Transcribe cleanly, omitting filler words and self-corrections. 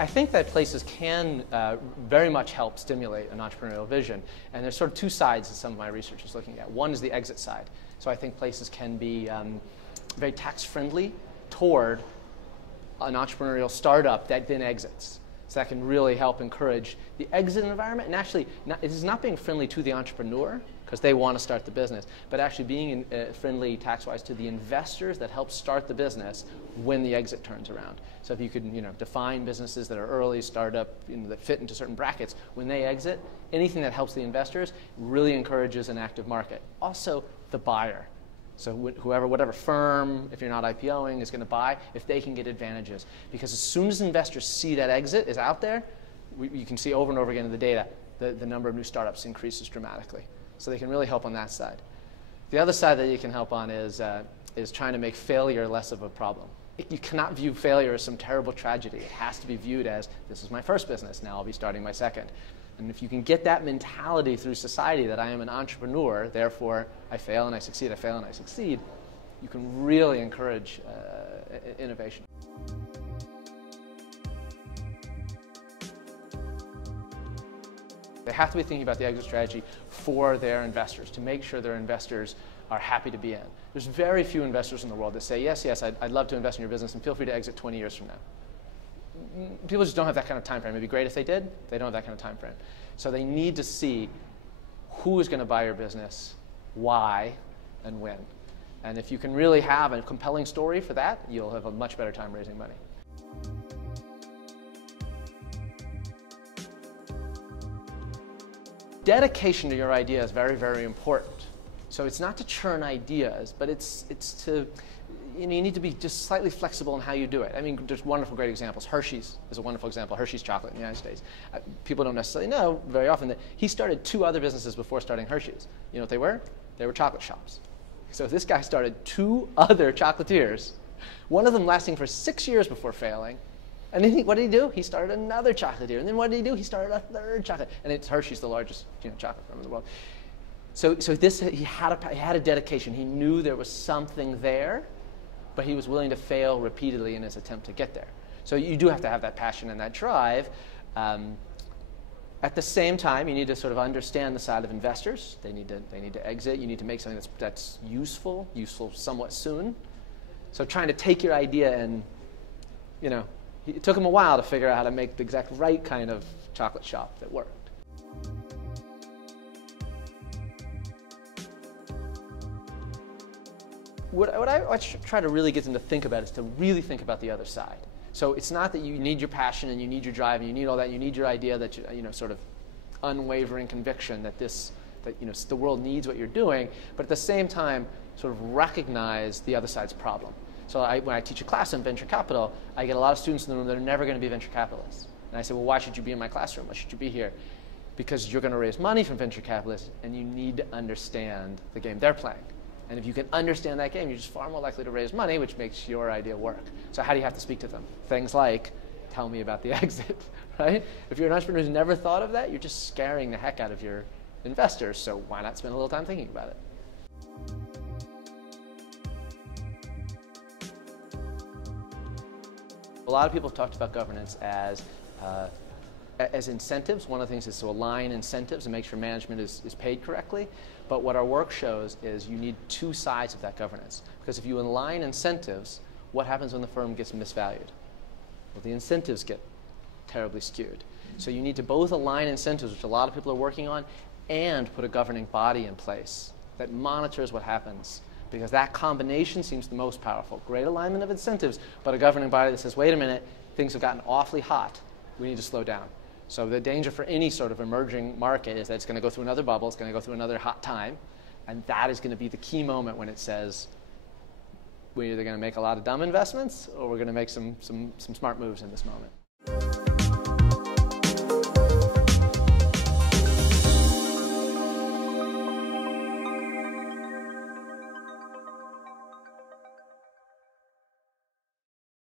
I think that places can very much help stimulate an entrepreneurial vision. And there's sort of two sides that some of my research is looking at. One is the exit side. So I think places can be very tax-friendly toward an entrepreneurial startup that then exits. So that can really help encourage the exit environment. And actually, it is not being friendly to the entrepreneur, because they want to start the business, but actually being friendly tax-wise to the investors that help start the business when the exit turns around. So if you could define businesses that are early startup, that fit into certain brackets, when they exit, anything that helps the investors really encourages an active market. Also, the buyer. So whatever firm, if you're not IPOing, is going to buy, if they can get advantages. Because as soon as investors see that exit is out there, you can see over and over again in the data, the number of new startups increases dramatically. So they can really help on that side. The other side that you can help on is trying to make failure less of a problem. You cannot view failure as some terrible tragedy. It has to be viewed as, this is my first business, now I'll be starting my second. And if you can get that mentality through society that I am an entrepreneur, therefore I fail and I succeed, I fail and I succeed, you can really encourage innovation. They have to be thinking about the exit strategy for their investors, to make sure their investors are happy to be in. There's very few investors in the world that say, yes, I'd love to invest in your business and feel free to exit 20 years from now. People just don't have that kind of time frame. It'd be great if they did. They don't have that kind of time frame. So they need to see who is going to buy your business, why, and when. And if you can really have a compelling story for that, you'll have a much better time raising money. Dedication to your idea is very, very important. So it's not to churn ideas, but it's to, you need to be just slightly flexible in how you do it. I mean, there's wonderful, great examples. Hershey's is a wonderful example. Hershey's chocolate in the United States. People don't necessarily know very often that he started 2 other businesses before starting Hershey's. You know what they were? They were chocolate shops. So this guy started 2 other chocolatiers, one of them lasting for 6 years before failing. And then what did he do? He started another chocolatier. And then what did he do? He started a 3rd chocolate. And Hershey's the largest chocolate firm in the world. So he had a dedication. He knew there was something there, but he was willing to fail repeatedly in his attempt to get there. So you do have to have that passion and that drive. At the same time, you need to sort of understand the side of investors. They need to exit. You need to make something that's useful somewhat soon. So trying to take your idea and, it took him a while to figure out how to make the exact right kind of chocolate shop that worked. What I try to really get them to think about is to really think about the other side. So it's not that you need your passion and you need your drive and you need all that. You need your idea that sort of unwavering conviction that the world needs what you're doing, but at the same time, sort of recognize the other side's problem. So when I teach a class on venture capital, I get a lot of students in the room that are never going to be venture capitalists. And I say, well, why should you be in my classroom? Why should you be here? Because you're going to raise money from venture capitalists, and you need to understand the game they're playing. And if you can understand that game, you're just far more likely to raise money, which makes your idea work. So how do you have to speak to them? Things like, tell me about the exit, right? If you're an entrepreneur who's never thought of that, you're just scaring the heck out of your investors. So why not spend a little time thinking about it? A lot of people have talked about governance as incentives. One of the things is to align incentives and make sure management is paid correctly. But what our work shows is you need 2 sides of that governance. Because if you align incentives, what happens when the firm gets misvalued? Well, the incentives get terribly skewed. So you need to both align incentives, which a lot of people are working on, and put a governing body in place that monitors what happens. Because that combination seems the most powerful. Great alignment of incentives, but a governing body that says, wait a minute, things have gotten awfully hot. We need to slow down. So the danger for any sort of emerging market is that it's going to go through another bubble, it's going to go through another hot time, and that is going to be the key moment when it says, we're either going to make a lot of dumb investments or we're going to make some smart moves in this moment.